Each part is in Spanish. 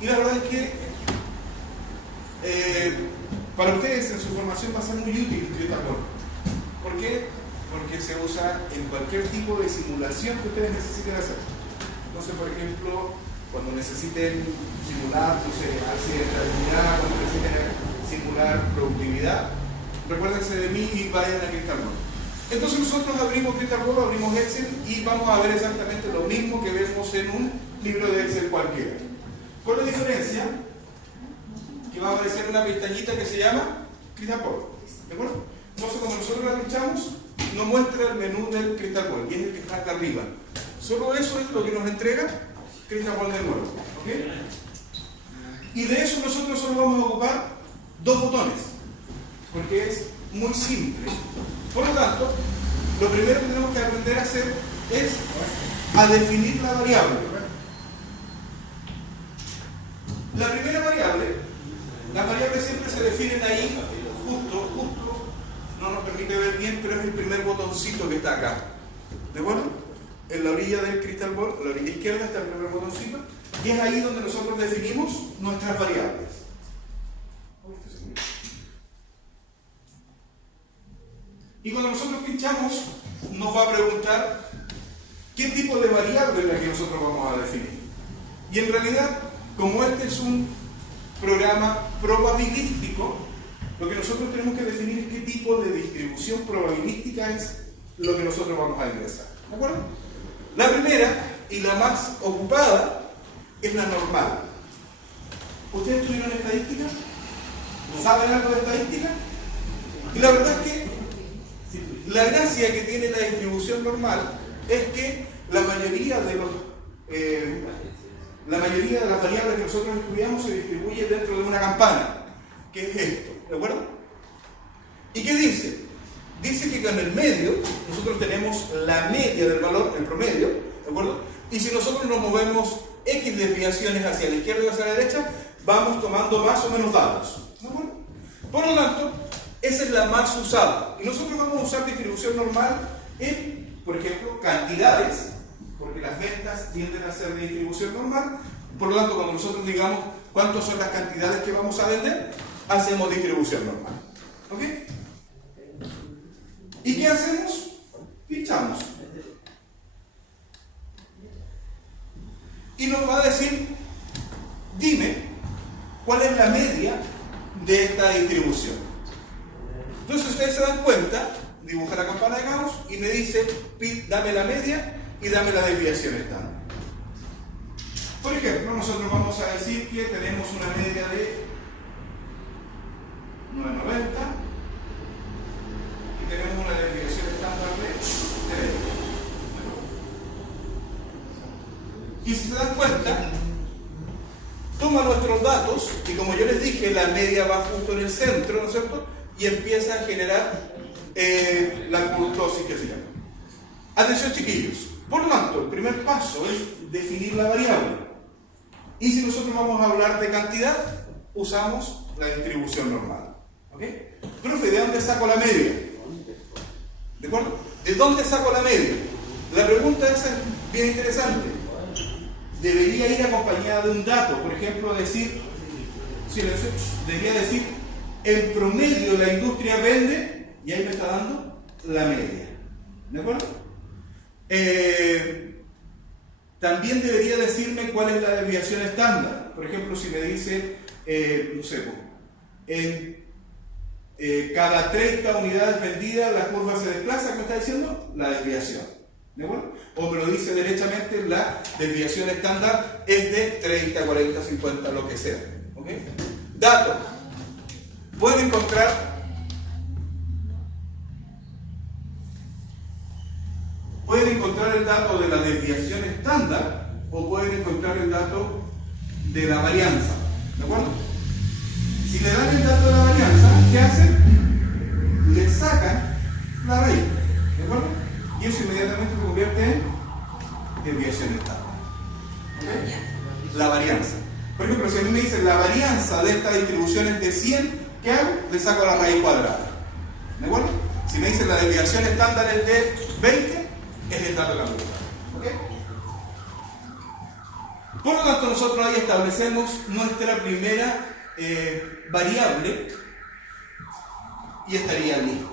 Y la verdad es que para ustedes en su formación va a ser muy útil CRISPR. ¿Por qué? Porque se usa en cualquier tipo de simulación que ustedes necesiten hacer. Entonces, por ejemplo, cuando necesiten simular, no sé, accidentabilidad, cuando necesiten simular productividad, recuérdense de mí y vayan a CRISPR. Entonces nosotros abrimos CRISPR, abrimos Excel y vamos a ver exactamente lo mismo que vemos en un libro de Excel cualquiera. Con la diferencia que va a aparecer una pestañita que se llama CRISPR. ¿De acuerdo? Entonces cuando nosotros la pinchamos, nos muestra el menú del CRISPR y es el que está acá arriba. Solo eso es lo que nos entrega CRISPR de nuevo. ¿Okay? Y de eso nosotros solo vamos a ocupar dos botones, porque es muy simple. Por lo tanto, lo primero que tenemos que aprender a hacer es a definir la variable. La primera variable, las variables siempre se definen ahí, justo, no nos permite ver bien, pero es el primer botoncito que está acá. ¿De acuerdo? En la orilla del crystal ball, en la orilla izquierda está el primer botoncito, y es ahí donde nosotros definimos nuestras variables. Y cuando nosotros pinchamos, nos va a preguntar qué tipo de variable es la que nosotros vamos a definir. Y en realidad, como este es un programa probabilístico, lo que nosotros tenemos que definir es qué tipo de distribución probabilística es lo que nosotros vamos a ingresar. ¿De acuerdo? La primera y la más ocupada es la normal. ¿Ustedes estudiaron estadística? ¿Saben algo de estadística? Y la verdad es que la gracia que tiene la distribución normal es que la mayoría de las variables que nosotros estudiamos se distribuye dentro de una campana, que es esto, ¿de acuerdo? ¿Y qué dice? Dice que con el medio nosotros tenemos la media del valor, el promedio, ¿de acuerdo? Y si nosotros nos movemos X desviaciones hacia la izquierda o hacia la derecha, vamos tomando más o menos datos, ¿de acuerdo? Por lo tanto, esa es la más usada. Y nosotros vamos a usar distribución normal en, por ejemplo, cantidades, porque las ventas tienden a ser de distribución normal. Por lo tanto, cuando nosotros digamos cuántas son las cantidades que vamos a vender, hacemos distribución normal. ¿Ok? ¿Y qué hacemos? Pinchamos. Y nos va a decir, dime cuál es la media de esta distribución. Entonces ustedes se dan cuenta, dibuja la campana de Gauss y me dice, dame la media y dame la desviación estándar. Por ejemplo, nosotros vamos a decir que tenemos una media de 9,90 y tenemos una desviación estándar de 20. Y si se dan cuenta, toma nuestros datos y como yo les dije, la media va justo en el centro, ¿no es cierto? Y empieza a generar la kurtosis que se llama. Atención, chiquillos. Por lo tanto, el primer paso es definir la variable. Y si nosotros vamos a hablar de cantidad, usamos la distribución normal. ¿Ok? Profe, ¿de dónde saco la media? ¿De acuerdo? ¿De dónde saco la media? La pregunta esa es bien interesante. Debería ir acompañada de un dato. Por ejemplo, decir, debería decir, el promedio de la industria vende, y ahí me está dando la media. ¿De acuerdo? También debería decirme cuál es la desviación estándar. Por ejemplo, si me dice, no sé, en cada 30 unidades vendidas la curva se desplaza, ¿qué me está diciendo? La desviación. ¿De acuerdo? O me lo dice derechamente, la desviación estándar es de 30, 40, 50, lo que sea. ¿Ok? Dato. Pueden encontrar el dato de la desviación estándar o pueden encontrar el dato de la varianza. ¿De acuerdo? Si le dan el dato de la varianza, ¿qué hacen? Le sacan la raíz. ¿De acuerdo? Y eso inmediatamente se convierte en desviación estándar. ¿Ok? La varianza. Por ejemplo, si a mí me dicen la varianza de esta distribución es de 100, ¿qué hago? Le saco la raíz cuadrada. ¿De acuerdo? Si me dicen la desviación estándar es de 20, es el dato de la pregunta. ¿Ok? Por lo tanto, nosotros ahí establecemos nuestra primera variable y estaría allí.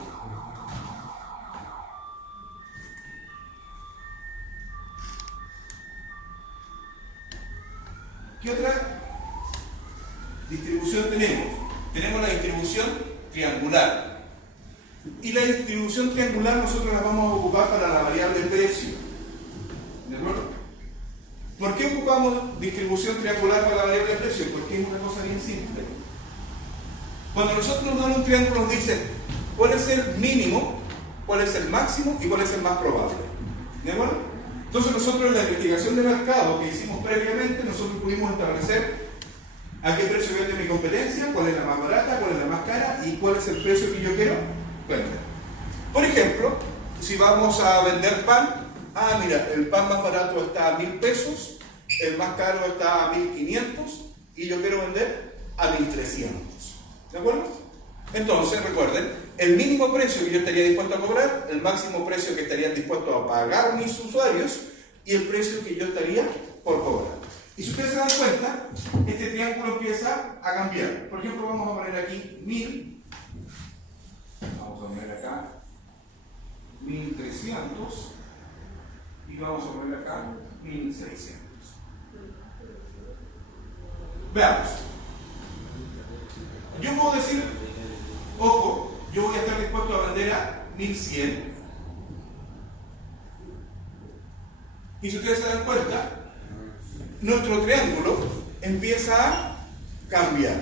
¿Qué otra distribución tenemos? Tenemos la distribución triangular. Y la distribución triangular nosotros la vamos a ocupar para la variable precio. ¿De acuerdo? ¿Por qué ocupamos distribución triangular para la variable precio? Porque es una cosa bien simple. Cuando nosotros nos dan un triángulo nos dice cuál es el mínimo, cuál es el máximo y cuál es el más probable. ¿De acuerdo? Entonces nosotros en la investigación de mercado que hicimos previamente, nosotros pudimos establecer a qué precio vende mi competencia, cuál es la más barata, cuál es la más cara y cuál es el precio que yo quiero vender. Por ejemplo, si vamos a vender pan, mira, el pan más barato está a 1.000 pesos, el más caro está a 1.500 y yo quiero vender a 1.300. ¿De acuerdo? Entonces, recuerden, el mínimo precio que yo estaría dispuesto a cobrar, el máximo precio que estarían dispuestos a pagar mis usuarios y el precio que yo estaría por cobrar. Y si ustedes se dan cuenta, este triángulo empieza a cambiar. Por ejemplo, vamos a poner aquí 1.000. Vamos a poner acá 1.300 y vamos a poner acá 1.600. Veamos. Yo puedo decir, ojo, yo voy a estar dispuesto a vender a 1.100. Y si ustedes se dan cuenta, nuestro triángulo empieza a cambiar.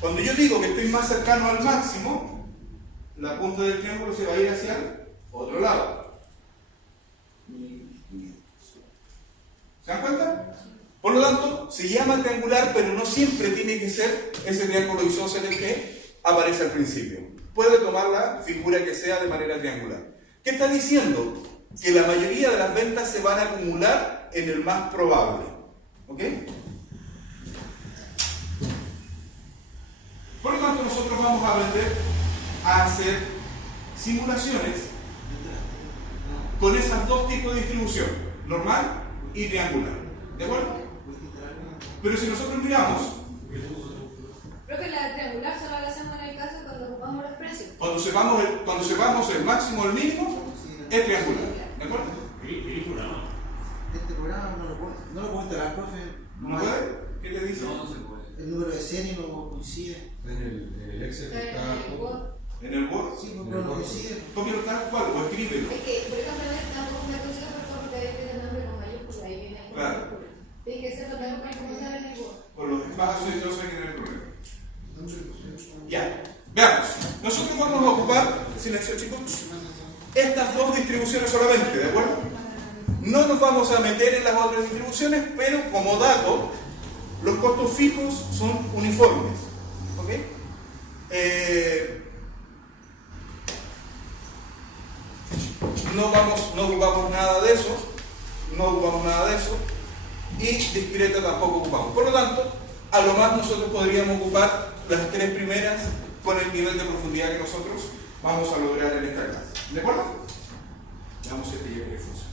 Cuando yo digo que estoy más cercano al máximo, la punta del triángulo se va a ir hacia el otro lado. ¿Se dan cuenta? Por lo tanto, se llama triangular, pero no siempre tiene que ser ese triángulo isósceles el que aparece al principio. Puede tomar la figura que sea de manera triangular. ¿Qué está diciendo? Que la mayoría de las ventas se van a acumular en el más probable. ¿Ok? Por lo tanto, nosotros vamos a hacer simulaciones con esos dos tipos de distribución, normal y triangular. ¿De acuerdo? Pero si nosotros miramos... Creo que la triangular solo la hacemos en el caso cuando ocupamos los precios. Cuando sepamos el máximo o el mínimo, es triangular. ¿De acuerdo? Este programa no lo puedo instalar, profe. ¿No puede? ¿Qué le dice? No, no se puede. El número de serie no coincide. En el Excel está. ¿En el Word? Sí, pero no coincide. Cópialo tal cual o escríbelo. Es que, por ejemplo, tampoco me consigo porque ahí tiene el nombre con mayúscula, ahí viene con Claro. mayúscula. Tiene que ser lo mismo que como sale en el Word. Por los espacios y todo eso hay que tener problema. Ya, veamos. Nosotros vamos a ocupar, silencio chicos, estas dos distribuciones solamente, ¿de acuerdo? No nos vamos a meter en las otras distribuciones, pero como dato, los costos fijos son uniformes. ¿Ok? No ocupamos nada de eso, y discreta tampoco ocupamos. Por lo tanto, a lo más nosotros podríamos ocupar las tres primeras con el nivel de profundidad que nosotros vamos a lograr en esta clase. ¿De acuerdo? Veamos si este ya que funciona.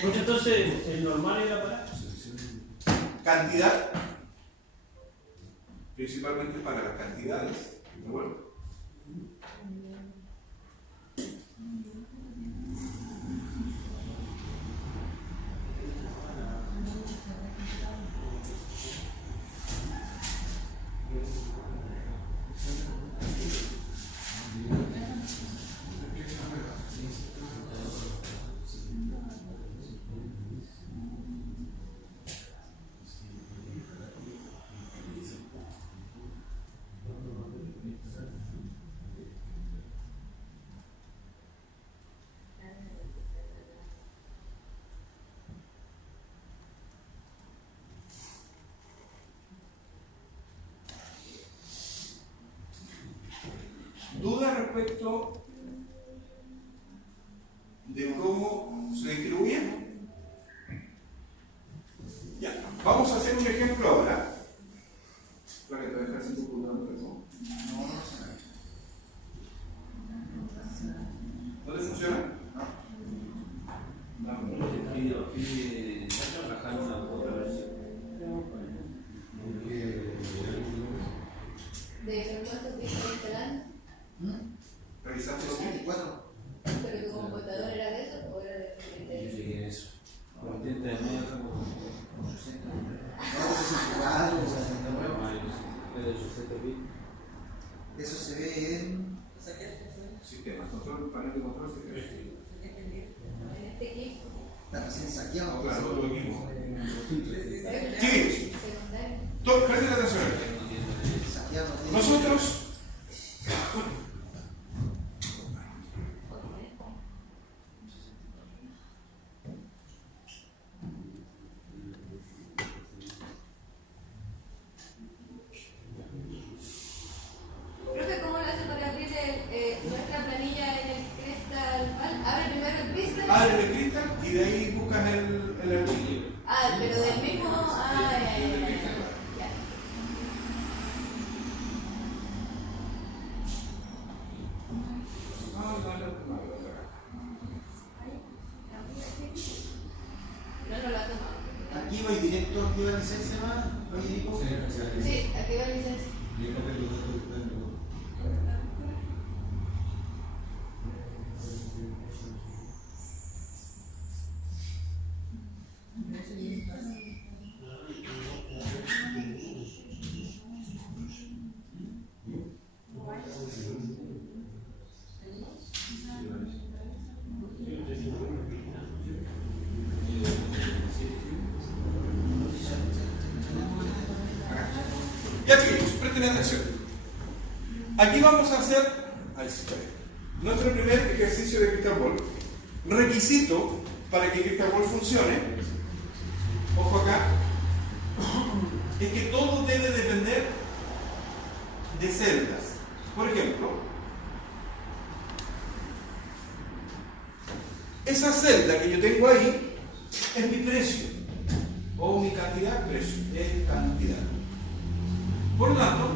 Pues entonces, el normal era para Cantidad, principalmente para las cantidades. ¿De acuerdo? ¿Dudas respecto de cómo se distribuye? Ya, vamos a hacer un ejemplo ahora. ¿De cuánto te estás instalando? ¿Revisaste lo que? 64. ¿Pero tu computador era de eso o era de Yo llegué a eso. Lo intenta de medio como 60. No, 64, 69. pero 60 bits. Eso se ve en. Sistema, control, panel de control, sistema. en este equipo? Está recién saqueado. No, claro, otro equipo. Secundario. Sí. Presten atención. Saqueado. Nosotros, Profe, ¿cómo lo hace para abrir nuestra planilla en el Crystal? Abre primero el Crystal. abre el cristal y de ahí buscas el archivo. Ah, pero del mismo. Ah, ya. No lo ha tomado. Aquí voy directo, activa licencia más. Voy directo. Sí, aquí va la licencia. Yo creo que los datos están en el- Ya chicos, presten atención. Aquí vamos a hacer nuestro primer ejercicio de Crystal Ball. Requisito para que Crystal Ball funcione, ojo acá, es que todo debe depender de celdas. Por ejemplo, esa celda que yo tengo ahí es mi precio, o mi cantidad, precio, es cantidad. Por lo tanto,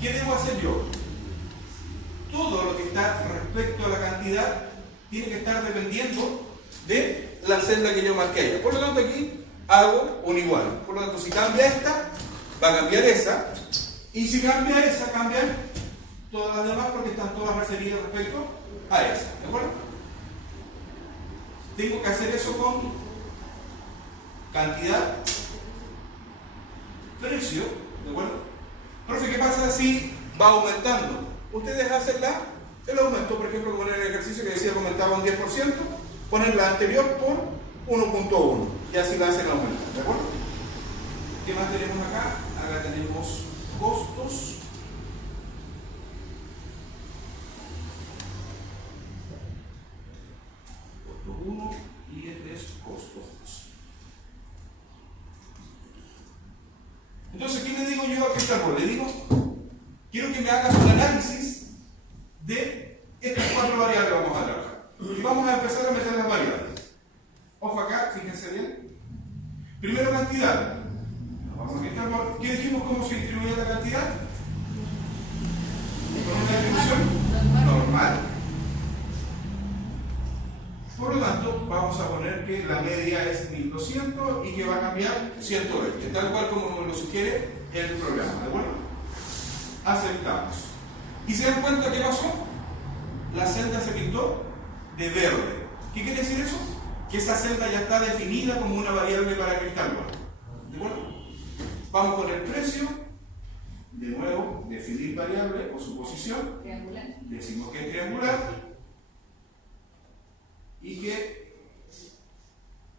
¿qué debo hacer yo? Todo lo que está respecto a la cantidad tiene que estar dependiendo de la celda que yo marqué allá. Por lo tanto, aquí hago un igual. Por lo tanto, si cambia esta, va a cambiar esa. Y si cambia esa, cambian todas las demás porque están todas referidas respecto a esa. ¿De acuerdo? Tengo que hacer eso con cantidad, precio, ¿de acuerdo? Profe, ¿qué pasa si va aumentando? Ustedes hacen el aumento, por ejemplo, con el ejercicio que decía que aumentaba un 10%, ponen la anterior por 1.1 y así la hacen aumentar, ¿de acuerdo? ¿Qué más tenemos acá? Acá tenemos costos. Costo 1 y este es costo 2. Entonces, ¿qué le digo yo a Crystal Ball? Le digo, quiero que me hagas un análisis de estas 4 variables que vamos a trabajar. Y vamos a empezar a meter las variables. Ojo acá, fíjense bien. Primero cantidad. Vamos a Crystal Ball. ¿Qué dijimos cómo se distribuye la cantidad? Con una distribución normal. Por lo tanto, vamos a poner que la media es 1200 y que va a cambiar 120, tal cual como nos lo sugiere el programa, ¿de acuerdo? Aceptamos. ¿Y se dan cuenta qué pasó? La celda se pintó de verde. ¿Qué quiere decir eso? Que esa celda ya está definida como una variable para Crystal Ball. ¿De acuerdo? Vamos con el precio. De nuevo, definir variable o suposición. Triangular. Decimos que es triangular. Y que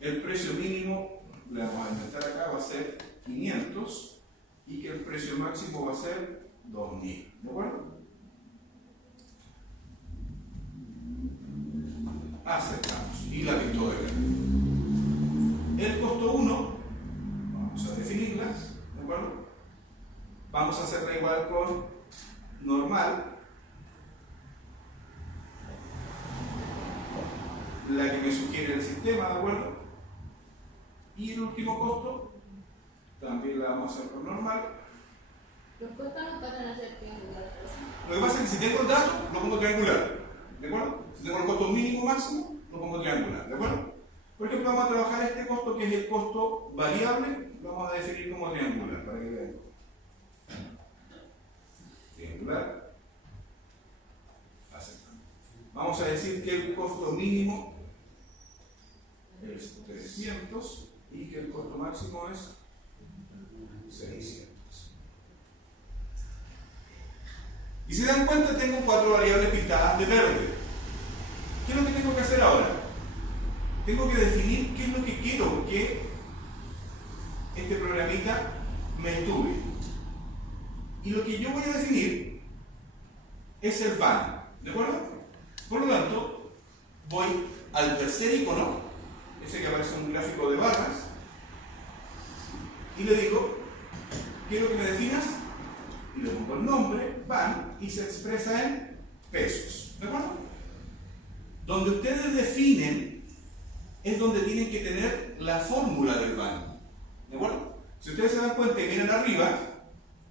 el precio mínimo, le vamos a inventar acá, va a ser 500 y que el precio máximo va a ser 2000. ¿De acuerdo? Aceptamos. Y la pintó de verde. El costo 1, vamos a definirla. ¿De acuerdo? Vamos a hacerla igual con normal. La que me sugiere el sistema, ¿de acuerdo? Y el último costo, también la vamos a hacer por normal. Los costos no pasan a ser triangulares. Lo que pasa es que si tengo el dato, lo pongo triangular, ¿de acuerdo? Si tengo el costo mínimo máximo, lo pongo triangular, ¿de acuerdo? Por ejemplo, vamos a trabajar este costo que es el costo variable, lo vamos a definir como triangular, para que vean. Vamos a decir que el costo mínimo es 300 y que el costo máximo es 600. Y si dan cuenta, tengo 4 variables pintadas de verde. ¿Qué es lo que tengo que hacer ahora? Tengo que definir qué es lo que quiero que este programita me estudie. Y lo que yo voy a definir es el van, ¿de acuerdo? Por lo tanto, voy al tercer icono, ese que aparece en un gráfico de barras, y le digo, quiero que me definas, y le pongo el nombre, van, y se expresa en pesos, ¿de acuerdo? Donde ustedes definen es donde tienen que tener la fórmula del van, ¿de acuerdo? Si ustedes se dan cuenta y miran arriba,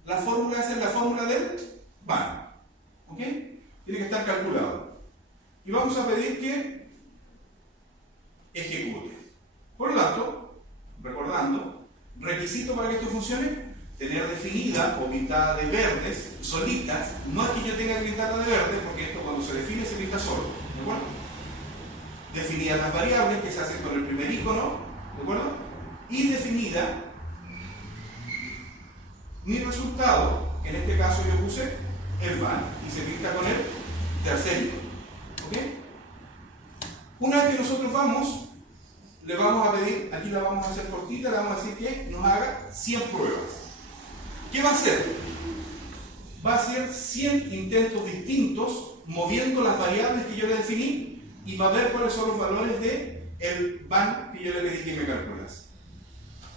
la fórmula es la fórmula del van, ¿ok? Tiene que estar calculado. Y vamos a pedir que ejecute. Por lo tanto, recordando, requisito para que esto funcione, tener definida o pintada de verdes, solitas. No es que yo tenga que pintarla de verde, porque esto cuando se define se pinta solo, ¿de acuerdo? Definidas las variables que se hacen con el primer icono, ¿de acuerdo? Y definida mi resultado, que en este caso yo puse el van, y se pinta con el tercer icono, ¿ok? Una vez que nosotros vamos, le vamos a pedir, aquí la vamos a hacer cortita, le vamos a decir que nos haga 100 pruebas. ¿Qué va a hacer? Va a hacer 100 intentos distintos, moviendo las variables que yo le definí, y va a ver cuáles son los valores del van que yo le pedí que me calculase.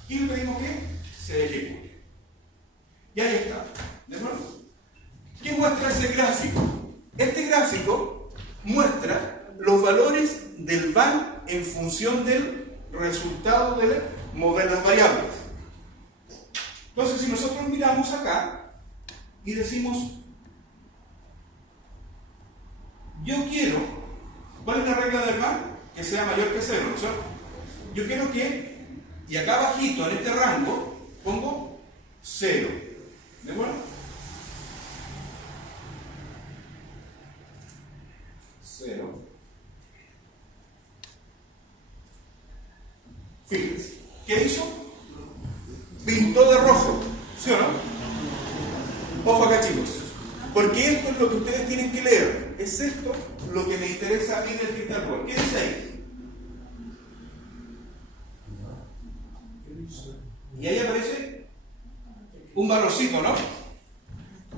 Y le pedimos que se ejecute. Y ahí está, ¿de acuerdo? ¿Qué muestra ese gráfico? Este gráfico muestra los valores del van en función del resultado de mover las variables. Entonces, si nosotros miramos acá y decimos, yo quiero, ¿cuál es la regla del van? Que sea mayor que 0, ¿no es cierto? Yo quiero que, y acá abajito en este rango, pongo 0. ¿De acuerdo? 0. Fíjense, ¿qué hizo? Pintó de rojo, ¿sí o no? Ojo acá, chicos, porque esto es lo que ustedes tienen que leer. Es esto lo que me interesa a mí del cristal ball. ¿Qué dice ahí? Y ahí aparece un valorcito, ¿no?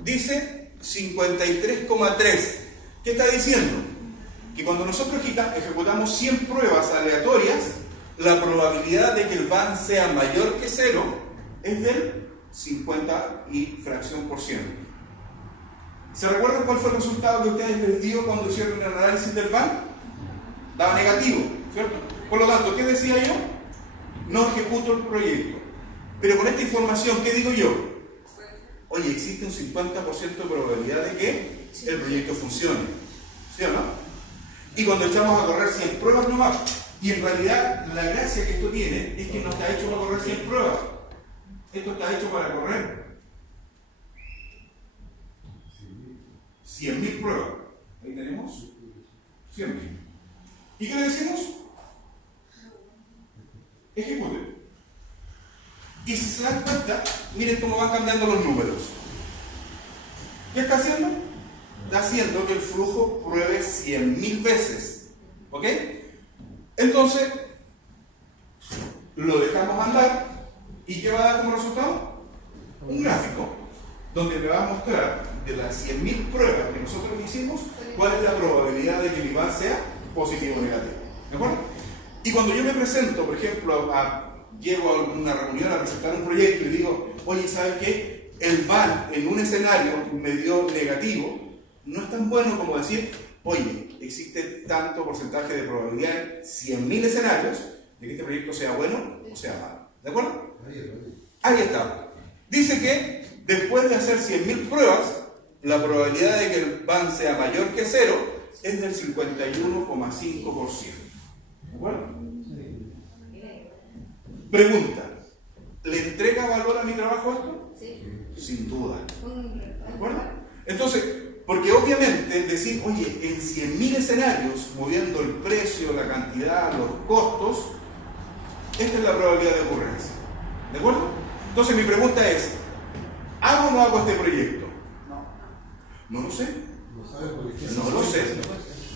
Dice 53,3. ¿Qué está diciendo? Que cuando nosotros ejecutamos 100 pruebas aleatorias, la probabilidad de que el van sea mayor que 0 es del 50 y fracción por ciento. ¿Se recuerdan cuál fue el resultado que ustedes les dio cuando hicieron el análisis del van? Daba negativo, ¿cierto? Por lo tanto, ¿qué decía yo? No ejecuto el proyecto. Pero con esta información, ¿qué digo yo? Oye, existe un 50% de probabilidad de que el proyecto funcione, ¿sí o no? Y cuando echamos a correr 100 pruebas nomás, y en realidad la gracia que esto tiene es que no está hecho para correr 100 pruebas. Esto está hecho para correr 100.000 pruebas. Ahí tenemos 100.000. ¿Y qué le decimos? Ejecute. Y si se dan cuenta, miren cómo van cambiando los números. ¿Qué está haciendo? Está haciendo que el flujo pruebe 100.000 veces. ¿Ok? Entonces, lo dejamos andar. ¿Y qué va a dar como resultado? Un gráfico donde me va a mostrar de las 100.000 pruebas que nosotros hicimos, cuál es la probabilidad de que mi van sea positivo o negativo. ¿De acuerdo? Y cuando yo me presento, por ejemplo, llego a una reunión a presentar un proyecto y digo, oye, ¿sabes qué? El van en un escenario me dio negativo, no es tan bueno como decir, oye, existe tanto porcentaje de probabilidad en 100.000 escenarios de que este proyecto sea bueno o sea malo. ¿De acuerdo? Ahí está. Dice que después de hacer 100.000 pruebas, la probabilidad de que el van sea mayor que 0 es del 51,5%. ¿De acuerdo? Pregunta, ¿le entrega valor a mi trabajo esto? Sí. Sin duda. Un ¿De acuerdo? Entonces, Porque obviamente decir, oye, en 100.000 escenarios, moviendo el precio, la cantidad, los costos, esta es la probabilidad de ocurrencia. ¿De acuerdo? Entonces mi pregunta es, ¿hago o no hago este proyecto? No lo sé. No lo sé.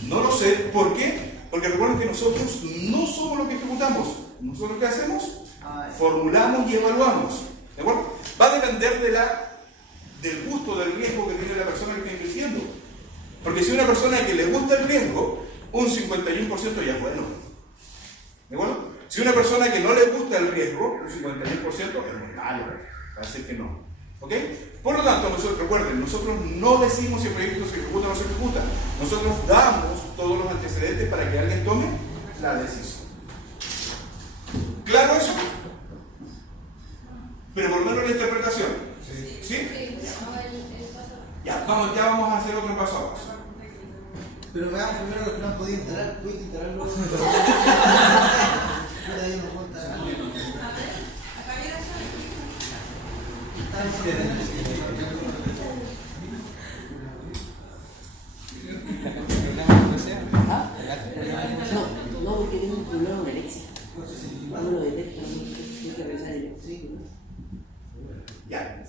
No lo sé. ¿Por qué? Porque recuerden que nosotros no somos los que ejecutamos. Nosotros ¿qué hacemos? Formulamos y evaluamos. ¿De acuerdo? Va a depender del gusto, del riesgo que tiene la persona que está invirtiendo. Porque si una persona que le gusta el riesgo, un 51% ya es bueno. ¿De acuerdo? Si una persona que no le gusta el riesgo, un 51% es muy malo. Va a decir que no. ¿Ok? Por lo tanto, recuerden, nosotros no decimos si el proyecto se ejecuta o no se ejecuta. Nosotros damos todos los antecedentes para que alguien tome la decisión. ¿Claro eso? Pero por lo menos la interpretación. ¿Sí? Ya vamos a hacer otro paso a paso. Pero veamos primero lo que no han podido instalar. ¿Puedes instalarlo? No, porque tengo un problema con Alexia. Cuando lo detecto, tengo que revisar el eléctrico. Ya.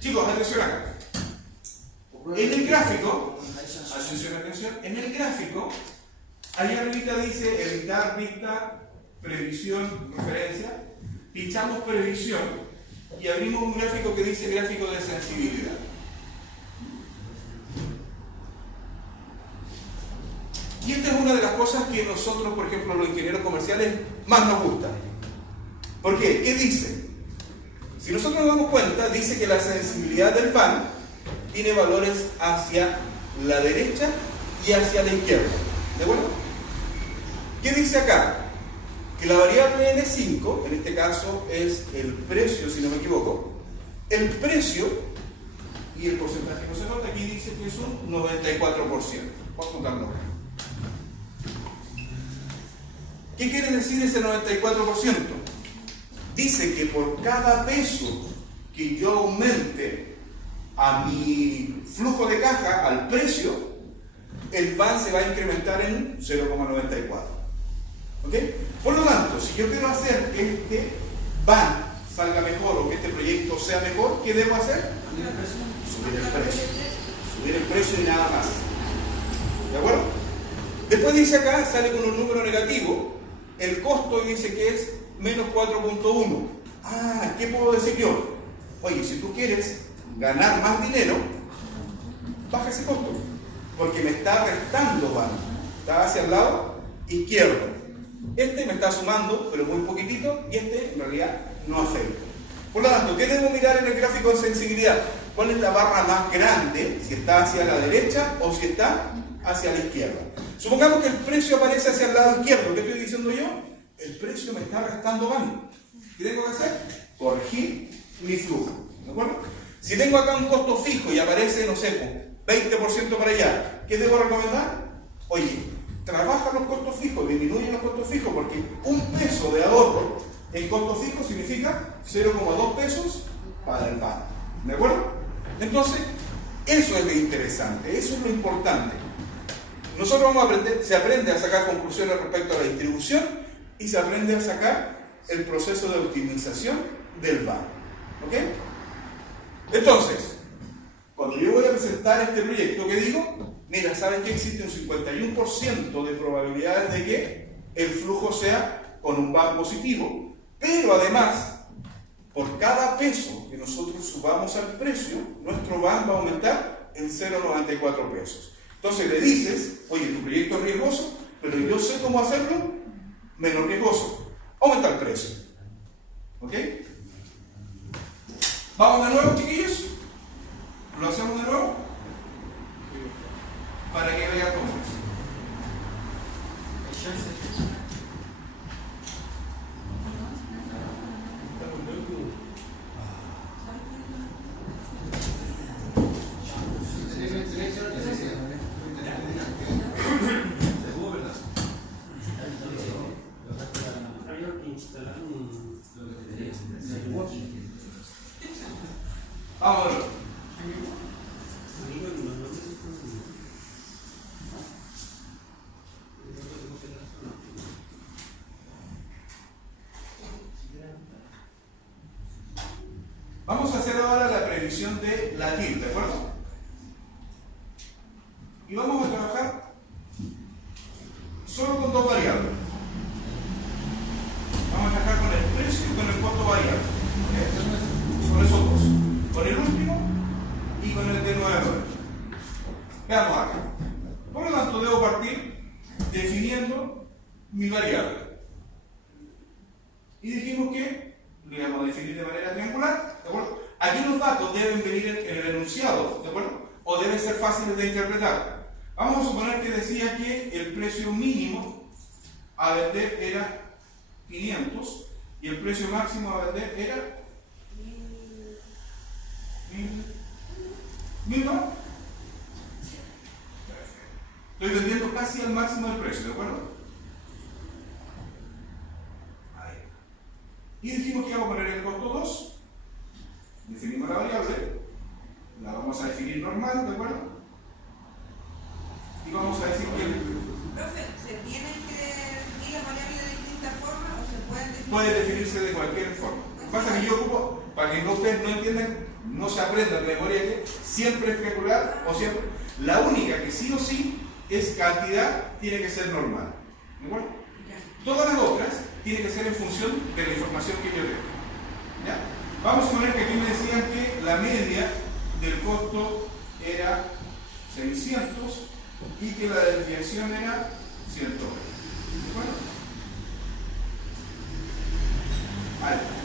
Chicos, atención acá. En el gráfico, atención, en el gráfico, ahí arriba dice editar, vista, previsión, referencia. Pinchamos previsión y abrimos un gráfico que dice gráfico de sensibilidad. Y esta es una de las cosas que nosotros, por ejemplo, los ingenieros comerciales, más nos gustan. ¿Por qué? ¿Qué dice? Si nosotros nos damos cuenta, dice que la sensibilidad del fan tiene valores hacia la derecha y hacia la izquierda. ¿De acuerdo? ¿Qué dice acá? Que la variable N5, en este caso es el precio, si no me equivoco, el precio y el porcentaje no se nota, aquí dice que es un 94%. Vamos a contarlo acá. ¿Qué quiere decir ese 94%? Dice que por cada peso que yo aumente a mi flujo de caja, al precio, el van se va a incrementar en 0,94. ¿Ok? Por lo tanto, si yo quiero hacer que este van salga mejor o que este proyecto sea mejor, ¿qué debo hacer? Subir el precio. Subir el precio y nada más. ¿De acuerdo? Después dice acá, sale con un número negativo, el costo dice que es menos 4.1. Ah, ¿qué puedo decir yo? Oye, si tú quieres ganar más dinero, baja ese costo, porque me está restando van. Está hacia el lado izquierdo. Este me está sumando, pero muy poquitito, y este en realidad no afecta. Por lo tanto, ¿qué debo mirar en el gráfico de sensibilidad? ¿Cuál es la barra más grande? Si está hacia la derecha o si está hacia la izquierda. Supongamos que el precio aparece hacia el lado izquierdo. ¿Qué estoy diciendo yo? El precio me está restando van. ¿Qué tengo que hacer? Corregir mi flujo. ¿De acuerdo? Si tengo acá un costo fijo y aparece, no sé, 20% para allá, ¿qué debo recomendar? Oye, trabaja los costos fijos, disminuye los costos fijos, porque un peso de ahorro en costo fijo significa 0,2 pesos para el van. ¿De acuerdo? Entonces, eso es lo interesante, eso es lo importante. Nosotros vamos a aprender, se aprende a sacar conclusiones respecto a la distribución y se aprende a sacar el proceso de optimización del van. ¿Ok? Entonces, cuando yo voy a presentar este proyecto, ¿qué digo? Mira, ¿sabes que existe un 51% de probabilidades de que el flujo sea con un van positivo? Pero además, por cada peso que nosotros subamos al precio, nuestro van va a aumentar en 0,94 pesos. Entonces le dices, oye, tu proyecto es riesgoso, pero yo sé cómo hacerlo menos riesgoso. Aumenta el precio. ¿Ok? ¿Vamos de nuevo, chiquillos? ¿Lo hacemos de nuevo? Para que vean cómo es. Vamos a ver. acuerdo? Y vamos a trabajar solo con dos variables. Vamos a trabajar con el precio y con el costo variable. ¿Ok? Con esos dos. Con el último y con el de 9 dólares. Veamos acá. Por lo tanto, debo partir definiendo mi variable. Y dijimos que lo íbamos a definir de manera triangular, ¿de acuerdo? Aquí los datos deben venir en el enunciado, ¿de acuerdo? O deben ser fáciles de interpretar. Vamos a suponer que decía que el precio mínimo a vender era 500 y el precio máximo a vender era 1000, ¿no? Estoy vendiendo casi al máximo del precio, ¿de acuerdo? Ahí. Y dijimos que íbamos a poner el costo 2. Definimos la variable. La vamos a definir normal, ¿de acuerdo? Y vamos a decir que Profe, ¿se tienen que definir las variables de distintas formas o se pueden definir? puede definirse de cualquier forma. Lo que pasa es que yo ocupo, para que ustedes no entiendan, no se aprendan de memoria que siempre es triangular o siempre. La única que sí o sí es cantidad, tiene que ser normal. ¿De acuerdo? Todas las otras tienen que ser en función de la información que yo tengo. ¿Ya? Vamos a suponer que aquí me decían que la media del costo era 600 y que la desviación era 120. ¿De acuerdo? Ahí estamos.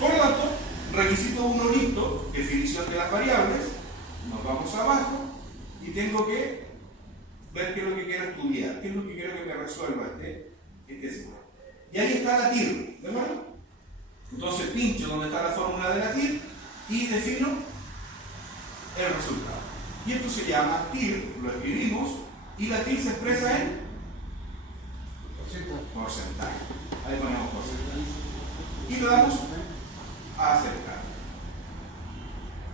Por lo tanto, requisito 1 listo, definición de las variables, nos vamos abajo y tengo que ver qué es lo que quiero estudiar, qué es lo que quiero que me resuelva este sistema. Y ahí está la TIR, ¿de acuerdo? Entonces pincho donde está la fórmula de la TIR y defino el resultado. Y esto se llama TIR, lo escribimos, y la TIR se expresa en porcentaje. Ahí ponemos porcentaje. Y le damos a aceptar.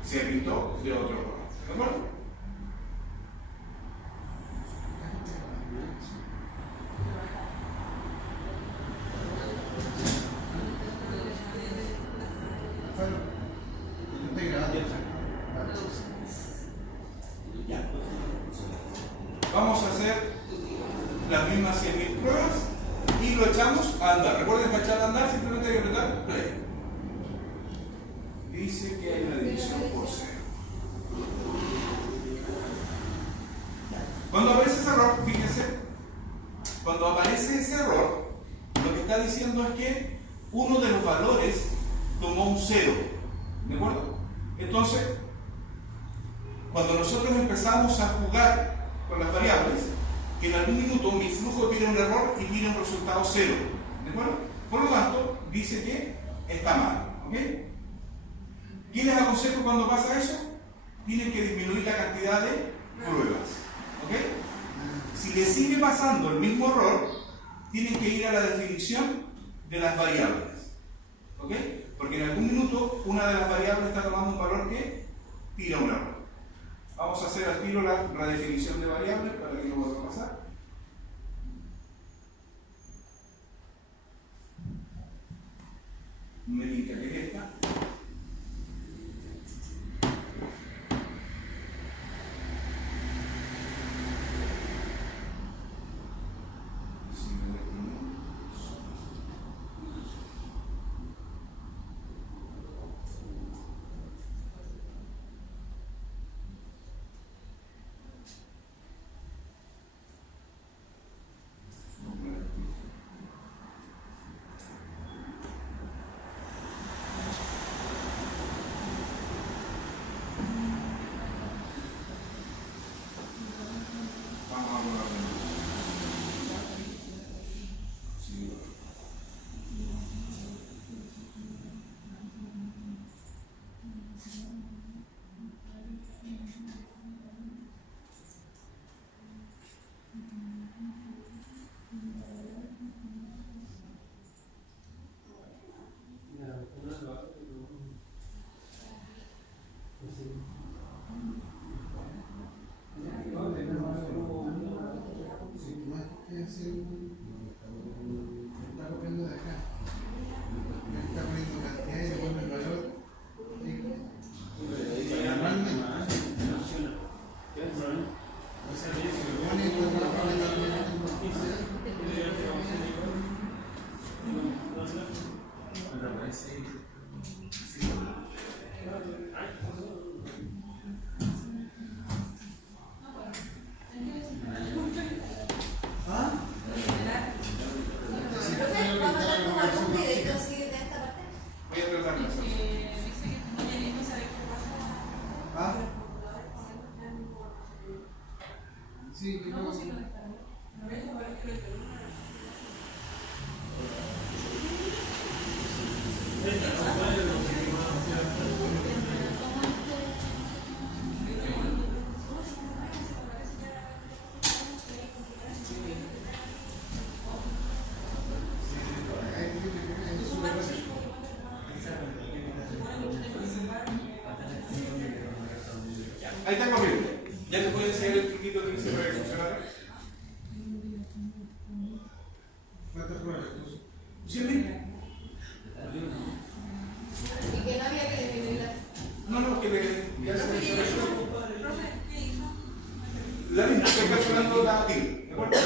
Se pintó de otro color, ¿de acuerdo? Vamos a hacer las mismas 100.000 pruebas y lo echamos a andar. Recuerden que echar a andar simplemente hay que apretar play. Dice que hay una división por 0. Cuando aparece ese error, fíjense, cuando aparece ese error, lo que está diciendo es que uno de los valores tomó un 0. ¿De acuerdo? Entonces, cuando nosotros empezamos a jugar con las variables, en algún minuto mi flujo tiene un error y tiene un resultado 0. ¿De acuerdo? Por lo tanto, dice que está mal. ¿Ok? ¿Qué les aconsejo cuando pasa eso? Tienen que disminuir la cantidad de pruebas. ¿Ok? Si les sigue pasando el mismo error, tienen que ir a la definición de las variables. ¿Ok? Porque en algún minuto una de las variables está tomando un valor que tira un error. Vamos a hacer al tiro la redefinición de variables para que no vuelva a pasar. Medita que es esta. Sí, que no. Ahí está corriendo. Ya te puede enseñar el truquito que dice para funcionar. ¿Cuántas pruebas? 100.000. Y que no había que definirla. No, que ya se Profe, hizo eso. ¿qué hizo? La misma, estoy calculando la TIR, ¿de acuerdo?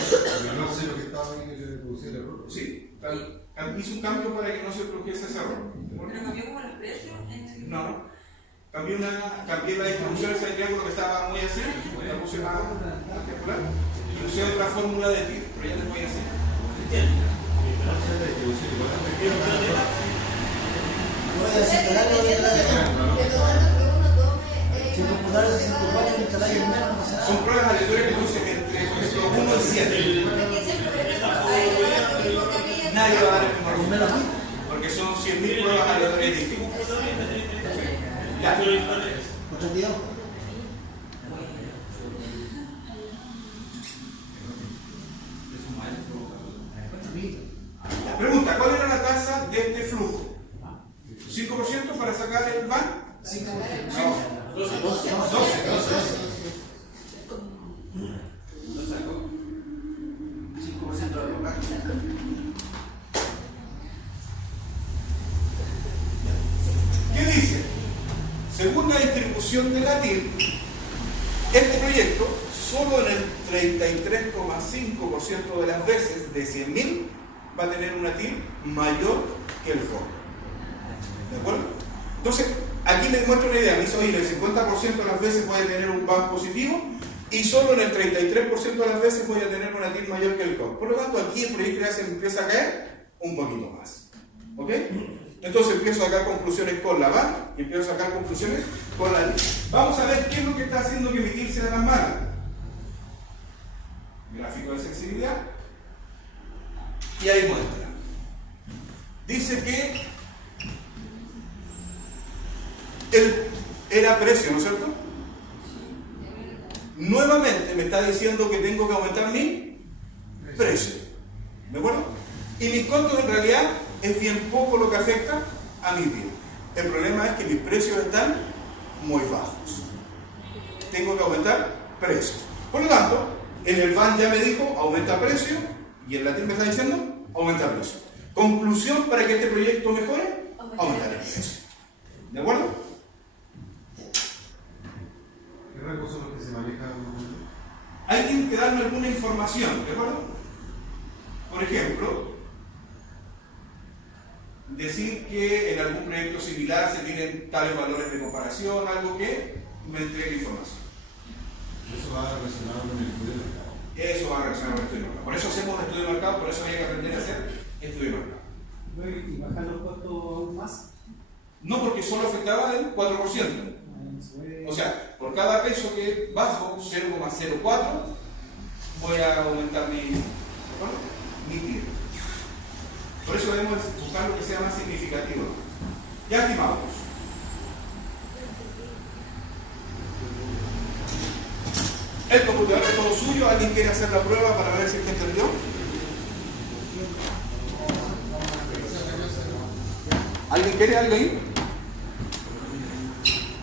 No sé lo que estaba ahí que se producía el error. Sí, hice un cambio para que no se produjese ese error. ¿De acuerdo? ¿Pero cambió como los precios? No. Cambié la distribución de ese triángulo que estaba muy así, la puse más espectacular, y usé otra fórmula de TIR, pero ya te voy a enseñar. Voy a desinstalar y voy a instalar de nuevo. Si el computador se desinstala y instalar de nuevo, no pasa Son nada. pruebas aleatorias que puse entre, por ejemplo, 1 y 7. Nadie va a dar el mismo resultado, porque son 100.000 pruebas aleatorias distintas. Ya. 82. La pregunta, ¿cuál era la tasa de este flujo? ¿5% para sacar el van? 5%. No. 12. Lo sacó. 5% de local. ¿Qué dice? Según la distribución de la TIR, este proyecto, solo en el 33,5% de las veces de 100.000 va a tener una TIR mayor que el fondo. ¿De acuerdo? Entonces, aquí les muestro una idea. Me hizo oír, el 50% de las veces voy a tener un VAN positivo y solo en el 33% de las veces voy a tener una TIR mayor que el COP. Por lo tanto, aquí el proyecto ya se empieza a caer un poquito más. ¿Ok? Entonces empiezo a sacar conclusiones con la VAN y empiezo a sacar conclusiones con la TIR. Vamos a ver qué es lo que está haciendo que mi TIR sea tan mala. Gráfico de sensibilidad. Y ahí muestra. Dice que era precio, ¿no es cierto? Nuevamente me está diciendo que tengo que aumentar mi precio. ¿De acuerdo? Y mis costos en realidad es bien poco lo que afecta a mi TIR. El problema es que mis precios están muy bajos. Tengo que aumentar precios. Por lo tanto, en el VAN ya me dijo aumenta precio y en la TIR me está diciendo aumenta precio. Conclusión para que este proyecto mejore, aumentar el precio. ¿De acuerdo? ¿Qué rangos son los que se manejan? Hay que darme alguna información, ¿de acuerdo? Por ejemplo, decir que en algún proyecto similar se tienen tales valores de comparación, algo que me entregue información. Eso va relacionado con el estudio de mercado. Eso va a relacionar con el estudio de mercado. Por eso hacemos estudio de mercado, por eso hay que aprender a hacer estudio de mercado. ¿Y bajar los costos aún más? No, porque solo afectaba el 4%. O sea, por cada peso que bajo 0,04 voy a aumentar mi TIR. Por eso debemos buscar lo que sea más significativo. Ya, estimados. El computador es todo suyo. ¿Alguien quiere hacer la prueba para ver si es que entendió? ¿Alguien quiere algo ahí?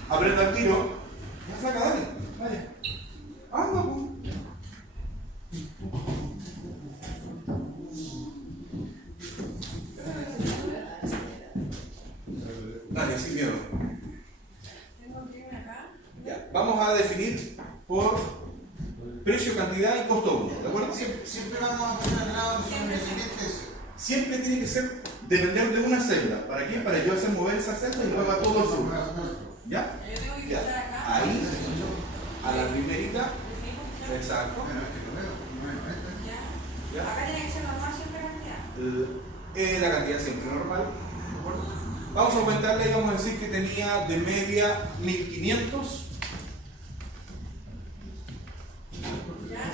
Aprenda el tiro. Ya, flaca, dale. Vaya. Anda, pues. Dale, sin miedo. Tengo que irme acá. Ya. Vamos a definir por precio, cantidad y costo 1. ¿De acuerdo? Siempre vamos a poner al lado los ingredientes. Siempre tiene que ser depender de una celda. ¿Para qué? Para yo hacer mover esa celda y luego a todo el flujo. ¿Ya? Yo tengo que Ya. empezar acá. Ahí, a la primerita. Definir posición. Exacto. Ya. ¿Ya? Acá tiene que ser normal siempre la cantidad. La cantidad siempre normal. ¿De acuerdo? Vamos a aumentarle y vamos a decir que tenía de media 1500. Ya.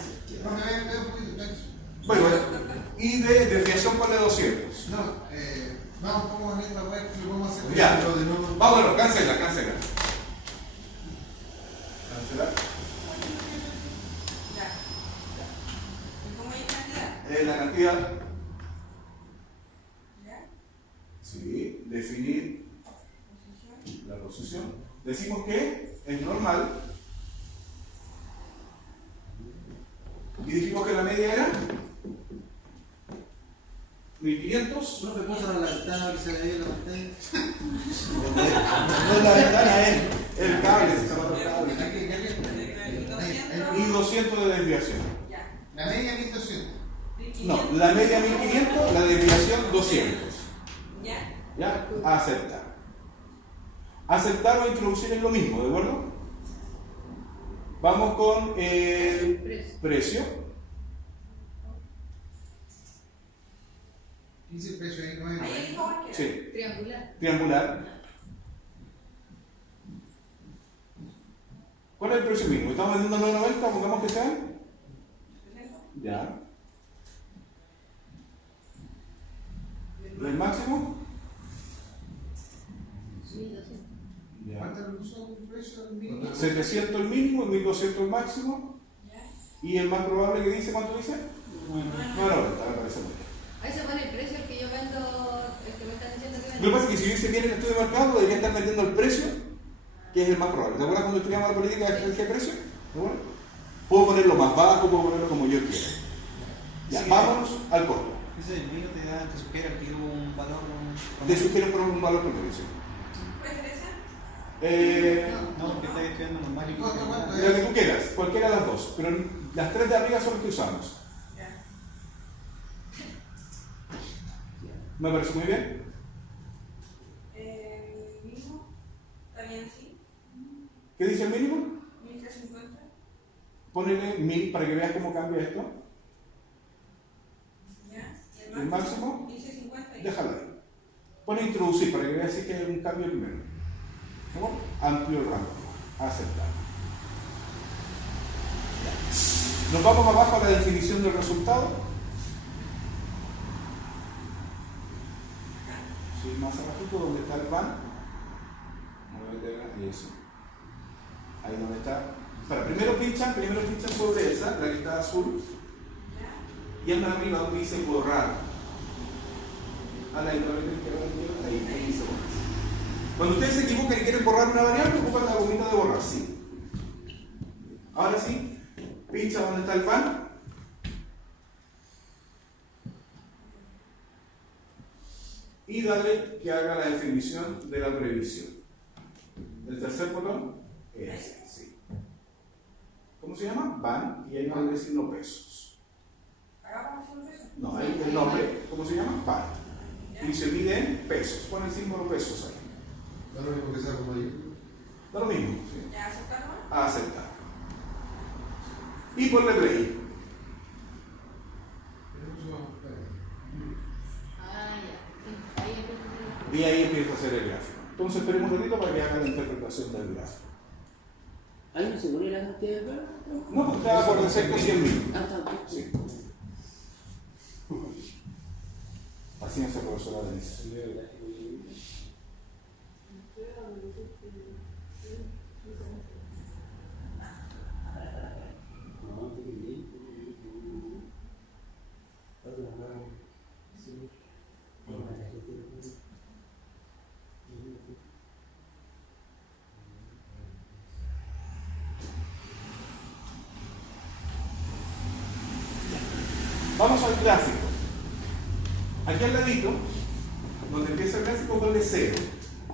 ponle 200. No, vamos un poco más lento para ver que lo vamos a hacer. Ya, Pero de nuevo. vámonos, cancela. Cancela. Ya. ¿Cómo hay cantidad? La cantidad. ¿Ya? Sí, definir Posición. la posición. Decimos que es normal. Y dijimos que la media era 1500. No te pasan a la ventana que se ve ahí en la pantalla. No es la ventana, es el cable, se llama el cable. Aquí. Y 200 de desviación. Ya. La media 1200. No, la media 1500, la desviación 200. Ya. ¿Ya? Aceptar. Aceptar o introducir es lo mismo, ¿de acuerdo? Vamos con el precio. Dice el precio ahí, no hay. Ahí elijo cualquiera. Sí, Triangular. triangular. ¿Cuál es el precio mínimo? ¿Estamos vendiendo 9.90? Pongamos que sea. Ya. ¿El máximo? 1200. Ya. ¿Cuánto le puso el precio del mínimo? 700 el mínimo y 1200 el máximo. Ya. Y el más probable que dice, ¿cuánto dice? 9.90, me parece muy bien. Ahí se pone el precio el que yo vendo, el que me están diciendo que Lo que vendo. pasa es que si hubiese bien el estudio de mercado, debería estar vendiendo el precio, que es el más probable. ¿Te acuerdas cuando estudiamos la política de qué precio? ¿De acuerdo? Puedo ponerlo más bajo, puedo ponerlo como yo quiera. Ya, Sí. vámonos al costo. Ese medio te sugiere al tiro un valor. Te sugiero poner un valor promedio, sí. ¿Puede ser esa? No, porque estás estudiando normal y ¿Cuánto, cuánto? La que tú quieras, cualquiera de las dos. Pero las tres de arriba son las que usamos. Ya. Me parece muy bien. Mismo. ¿Está bien así? ¿Qué dice el mínimo? 1350. Ponele 1000 para que veas cómo cambia esto. Ya. ¿Y ¿El máximo? 1550. Déjalo ahí. Pone introducir para que veas si que hay un cambio primero. ¿Cómo? Amplio rango. Aceptar. Nos vamos abajo a la definición del resultado. Sí, más abajito donde está el pan. Ahí eso. Ahí donde está. Para, primero pinchan sobre esa, la que está azul. Y anda arriba donde dice borrar. A la izquierda, ahí dice borrar. Cuando ustedes se equivocan y quieren borrar una variable, ocupan la gomita de borrar, sí. Ahora sí, pincha donde está el pan. Y dale que haga la definición de la previsión. El tercer botón es ese, sí. ¿Cómo se llama? Van, y ahí van a decir no pesos. ¿Hagamos un peso? No, ahí el nombre, ¿cómo se llama? Van. Y se mide en pesos, pon el símbolo pesos ahí. Da lo mismo que sea como yo. Da lo mismo, sí. ¿Ya aceptamos? A aceptar. Y ponle play. Ah, ya. Sí, ahí empieza. Y ahí empieza a hacer el gráfico. Entonces esperemos un ratito para que haga la interpretación del gráfico. ¿Ahí no se pone la cantidad de plata? No, está por defecto 100.000. Ah, está. Sí. Paciencia, profesora Denise. Vamos al gráfico. Aquí al ladito, donde empieza el gráfico, ponle 0.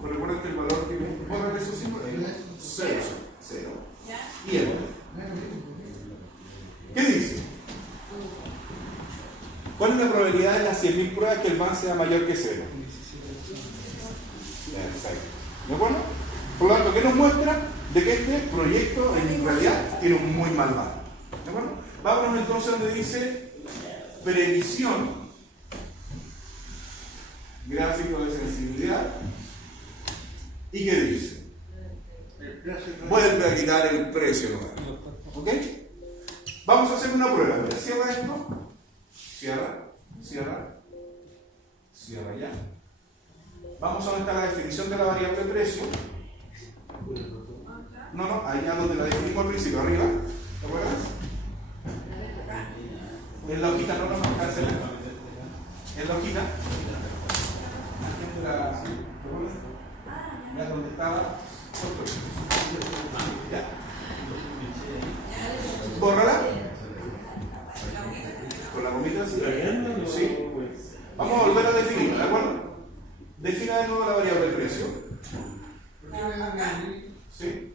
Pero recuerden que el valor que me borra esos símbolos es 0. 0. ¿Ya? Y el. ¿Qué dice? ¿Cuál es la probabilidad de las 100.000 pruebas que el van sea mayor que 0? Perfecto. ¿De acuerdo? Por lo tanto, ¿qué nos muestra? De que este proyecto en realidad tiene un muy mal van. ¿De acuerdo? Vámonos entonces donde dice previsión, gráfico de sensibilidad. ¿Y qué dice? Vuelve a quitar el precio. ¿Ok? Vamos a hacer una prueba. Mira, cierra esto. Cierra. Cierra. Cierra ya. Vamos a donde está la definición de la variable precio. No, ahí ya donde la definimos al principio, arriba. ¿Te acuerdas? En la hojita, no, cancela. En la hojita. Ya donde estaba. Ya. Bórrala. Con la gomita, sí. Sí. Vamos a volver a definirla, ¿de acuerdo? Defina de nuevo la variable precio. ¿Sí?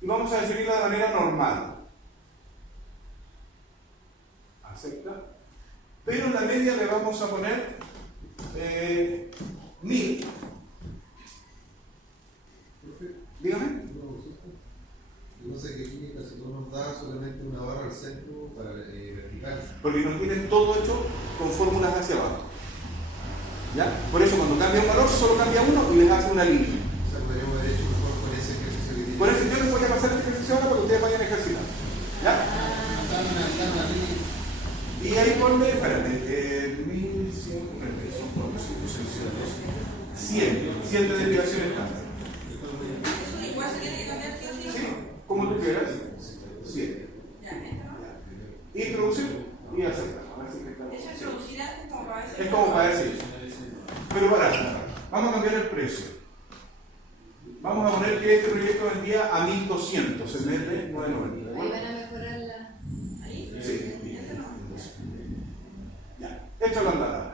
Y vamos a definirla de manera normal. Acepta. Pero en la media le vamos a poner 1000. Dígame. No sé qué química, si tú nos das solamente una barra al centro para vertical. Porque nos tienen todo hecho con fórmulas hacia abajo. ¿Ya? Por eso cuando cambia un valor, solo cambia uno y les hace una línea. O sea, podríamos haber hecho mejor con ese ejercicio que tiene. Por eso yo les voy a pasar este ejercicio ahora para que ustedes vayan a ejercitar. ¿Ya? Y ahí ponle, espérate, 1100, son 100 de desviación estándar. Eso igual se tiene que cambiar sí o sí. ¿Sí? Como tú quieras. 100. Ya, esto no. Introducir y aceptar. Eso introducir antes como para ver si. Es como para decir. Pero vamos a cambiar el precio. Vamos a poner que este proyecto vendía a 1200 en vez de 990. Ahí van a mejorar la. Ahí. Sí. Este no. Ya. Esto es la andada.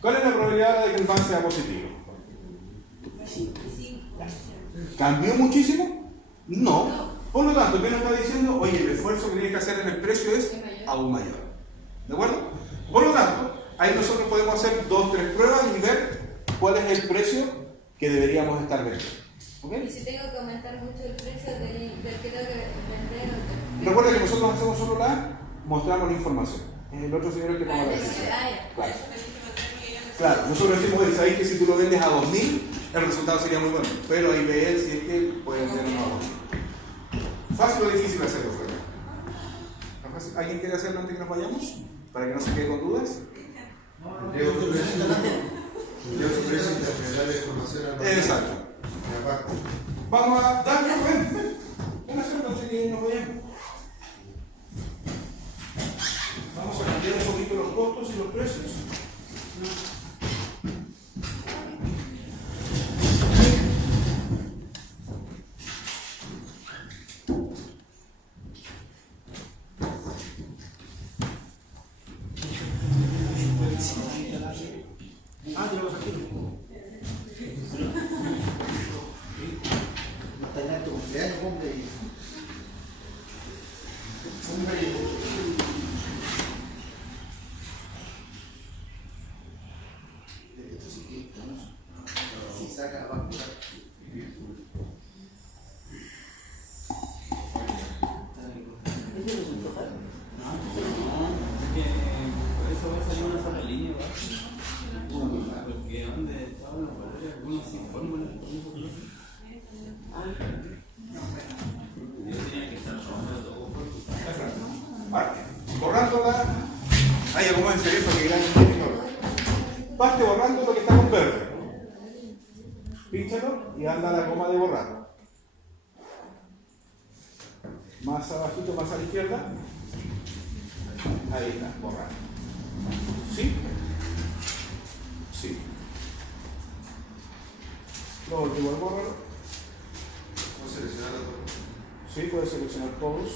¿Cuál es la probabilidad de que el van sea positivo? ¿Cambió muchísimo? No. Por lo tanto, ¿qué nos está diciendo? Oye, el esfuerzo que tienes que hacer en el precio es aún mayor. ¿De acuerdo? Por lo tanto, ahí nosotros podemos hacer 2 o 3 pruebas y ver cuál es el precio que deberíamos estar vendiendo. ¿Ok? Y si tengo que aumentar mucho el precio del que tengo que vender. Recuerda que nosotros hacemos solo mostramos la información. Es el otro señor el que toma la decisión. Claro. Claro, nosotros decimos, oye, sabéis que si tú lo vendes a 2000, el resultado sería muy bueno. Pero ahí ve él si es que puede venderlo a 2000. ¿Fácil o difícil hacerlo, Fred? ¿Alguien quiere hacerlo antes que nos vayamos? Para que no se quede con dudas. Tendría otro precio interpretar la información al normal. Exacto. En la parte. Vamos a darle una suerte antes que nos vayamos. Vamos a cambiar un poquito los costos y los precios. Está en tu cumpleaños, hombre. Esto sí que estamos. Si saca abajo. ¿Eso es un total? No, porque por eso va a salir una sola línea, ¿verdad? Porque donde estaban los valores, algunos sin fórmulas, yo tenía que estar trabajando todo. Parte. Borrándola. Ay, ya como en serio, porque gran. Parte borrando lo que está con verde. Pínchalo y anda la goma de borrar. Más abajito, más a la izquierda. Ahí está, borrar. ¿Sí? Sí. Lo último, bórralo. ¿Cómo seleccionar a todos? Sí, puedes seleccionar todos.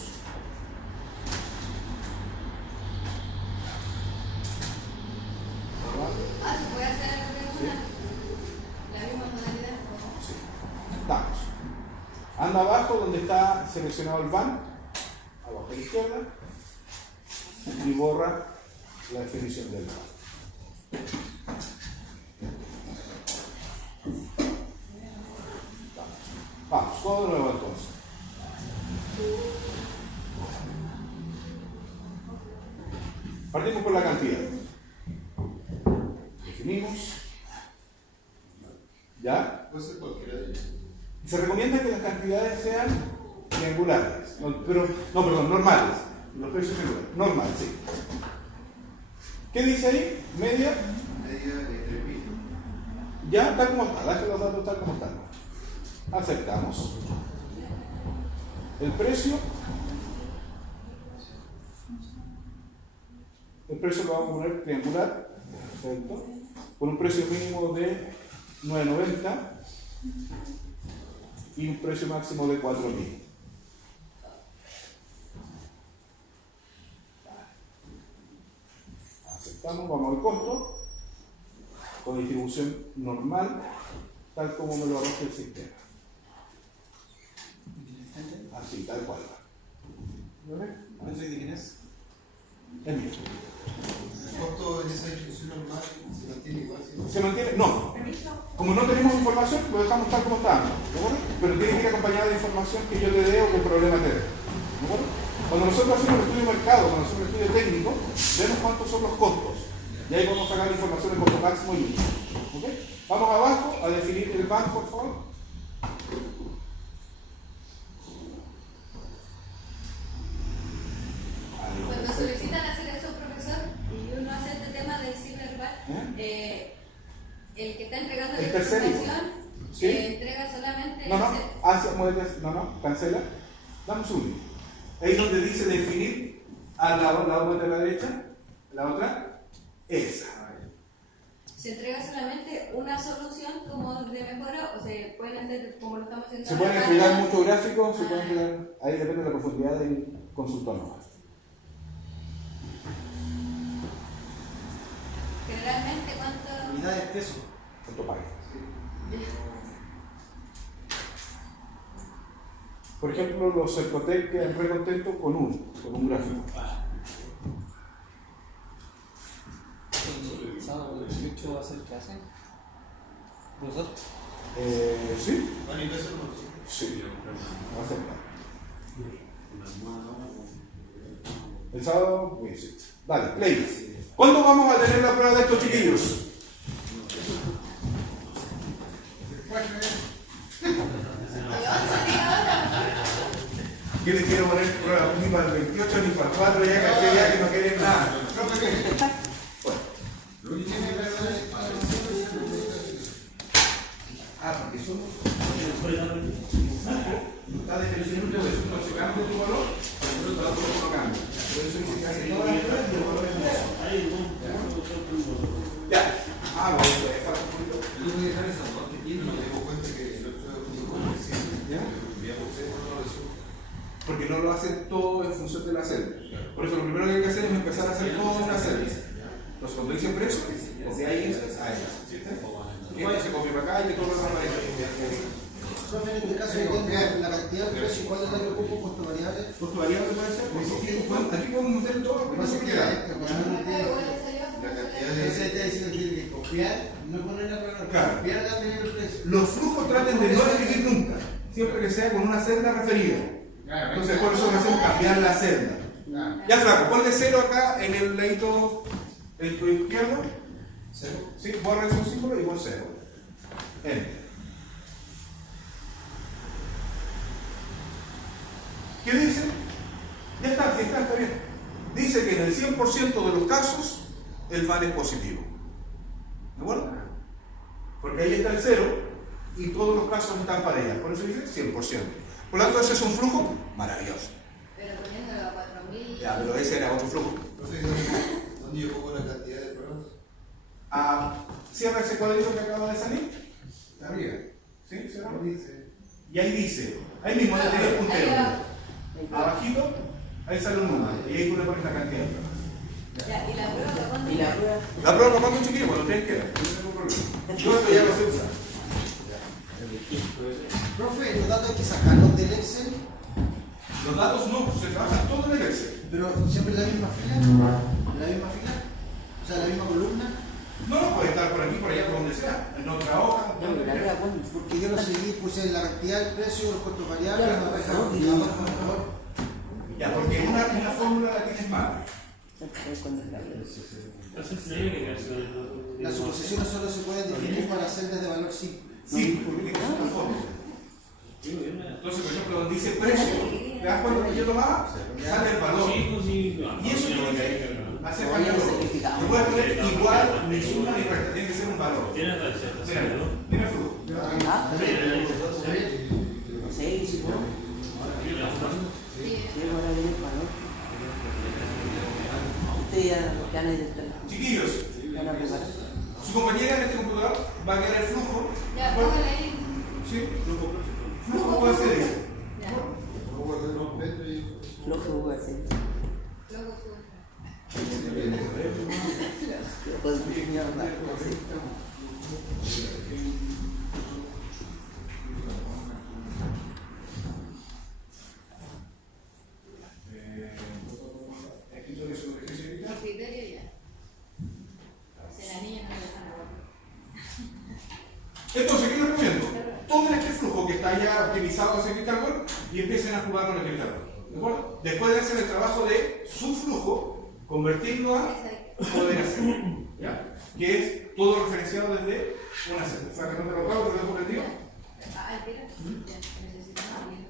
Ah, ¿se puede hacer? donde está seleccionado el van, abajo a la izquierda, y borra la definición del van. Vamos, todo de nuevo entonces. Partimos por la cantidad. Definimos. ¿Ya? Puede ser cualquiera de ellos. Se recomienda que las cantidades sean triangulares, normales. Los precios triangulares, normales, sí. ¿Qué dice ahí? Media. Media de 3.000. Ya, tal como está, deja los datos tal como están. Aceptamos. El precio lo vamos a poner triangular, perfecto, con un precio mínimo de 9.90 y un precio máximo de 4.000. Aceptamos, vamos al costo, con distribución normal, tal como me lo arroja el sistema. Así, tal cual. ¿Vale? ¿De quién es? Es mío. El costo en esa distribución normal se mantiene igual. ¿Sí? ¿Se mantiene? No. Como no tenemos información, lo dejamos tal como está. ¿De acuerdo? Pero tiene que ir acompañada de información que yo le dé o que el problema te dé. ¿De acuerdo? Cuando nosotros hacemos el estudio de mercado, cuando hacemos el estudio técnico, vemos cuántos son los costos. Y ahí vamos a sacar la información de costo máximo y mínimo. ¿Okay? Vamos abajo a definir el van, por favor. Cuando solicitan hacer eso, profesor, y uno hace este tema del ciberbal, el que está entregando la El tercero. información ¿Sí? entrega solamente cancela. Dame un segundo. Ahí donde dice definir a la vuelta de la derecha, la otra, esa. se entrega solamente una solución como de mejora o se pueden hacer como lo estamos haciendo Se pueden ahora. entregar muchos gráficos, se pueden entregar, ahí depende de la profundidad del consultor nomás. Generalmente, ¿cuánto? Unidades peso. ¿Cuánto paga? Por ejemplo, los Cercotec quedan re contentos con un gráfico. ¿El sábado 18 va a ser clase? ¿Profesor? ¿Sí? ¿Van a ingresar o no? Sí. Acepta. El sábado, pues sí. Dale, play. ¿Cuándo vamos a tener la prueba de estos chiquillos? ¿Qué les quiero poner prueba? Ni para el 28 ni para el 4, ya que no quieren nada. Porque son está definiendo de eso, no se cambia tu valor, pero no te lo cambia. Por eso dice que hace todas las pruebas y el valor es eso. Ya. Bueno, eso es para un poquito. Yo voy a dejar esa nota aquí, no me tengo cuenta que el otro día Porque no lo hacen todo en función de la celda. Por eso lo primero que hay que hacer es empezar a hacer todo en una celda. Entonces cuando dicen precio, desde ahí a ahí. Que se copia para acá y que todo lo aparece. Profe, en este caso, la cantidad de precio, ¿cuál es la que ocupa costo variable? Costo variable puede ser, aquí podemos meter todo lo que se quiera. la cantidad Entonces de... está diciendo que tiene que copiar, no poner la palabra, Claro. copiar también el precio. Los flujos traten de no dividir nunca, siempre que sea con una celda referida. Entonces por eso hacen cambiar la celda. Ya flaco, ponle 0 acá en el ladito izquierdo. ¿Cero? Sí, borra esos símbolos y pon 0. Enter. ¿Qué dice? Ya está, sí está bien. Dice que en el 100% de los casos el van es positivo. ¿De acuerdo? Porque ahí está el 0 y todos los casos están para ella. Por eso dice 100%. Por lo tanto, ese es un flujo maravilloso. Pero poniéndolo a 4.000. Ya, pero ese era otro flujo. Profe, ¿dónde yo pongo la cantidad de pruebas? Cierra ese cuadrito que acaba de salir. Arriba. ¿Sí? Cierra. Dice. Y ahí dice, ahí mismo le tiene el puntero. Abajito, ahí sale un número. Y ahí tú le pones la cantidad de pruebas. Ya, y la prueba, ¿cuándo? Y la prueba. La prueba lo mando chiquillo, cuando ustedes quieran. No tengo problema. Yo esto ya lo sé usar. Profe, los datos hay que sacarlos del Excel, Los datos no, se trabajan todo en el Excel. pero siempre en la misma fila. ¿En la misma fila? O sea, en la misma columna. No, no puede estar por aquí, por allá, por donde sea. En otra hoja, No, donde pero quiera. arriba pon. Porque yo lo seguí, puse la cantidad, el precio, los costos variables, Claro, la reja, no, y no. abajo, por favor. Ya, porque una fórmula la tienes mal. Cuando es la Las suposiciones solo se pueden definir para celdas de valor simple. Sí, porque tienes una fórmula. Entonces, por ejemplo, donde dice precio, ¿te das cuenta que yo tomaba? Sale el valor. Y eso tiene que hacer cambiar todo. No puedes poner igual, ni suma, ni resta. Tiene que ser un valor. Mira, tiene flujo. Ah, sí, sí, ¿no? Sí. Sí, ahora viene el valor. Ustedes ya van a detectar. Chiquillos, Van a preparar. su compañera en este computador va a quedar el flujo. Ya, póngale ahí. Sí, flujo puede ser eso. Ya. Luego guardar los metros y Flojo, así. Luego tú. Pues, mierda. Escritorio sobre ejercicio. El criterio ya. Si la niña no le dejan agua. Entonces, ¿qué les recomiendo? Tomen este flujo que está ya optimizado hacia Crystalware y empiecen a jugar con el Crystalware. ¿De acuerdo? Después de hacer el trabajo de su flujo, convertirlo a poder hacer. ¿Ya? Que es todo referenciado desde una celda. O sea, que no te lo acabo, te lo dejo prendido. Ah, al tiro. Ya, necesitamos alguien.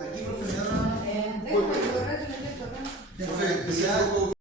Aquí, profe, me da. Déjame el correo, si no te correo. Profe, empecé un poco